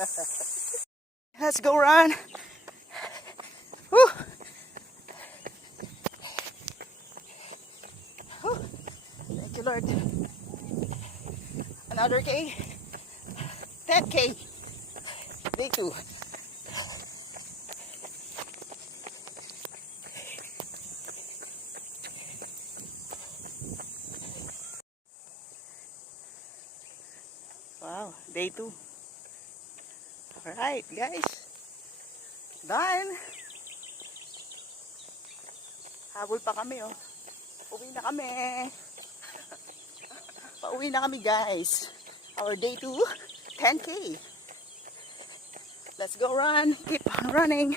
Let's go run. Woo. Woo. Thank you, Lord. Another K. 10K. Day 2. Wow, day 2. Alright, guys. Done. Habol pa kami, oh. Uwi na kami. Pauwi na kami, guys. Our day 2, 10K. Let's go run. Keep on running.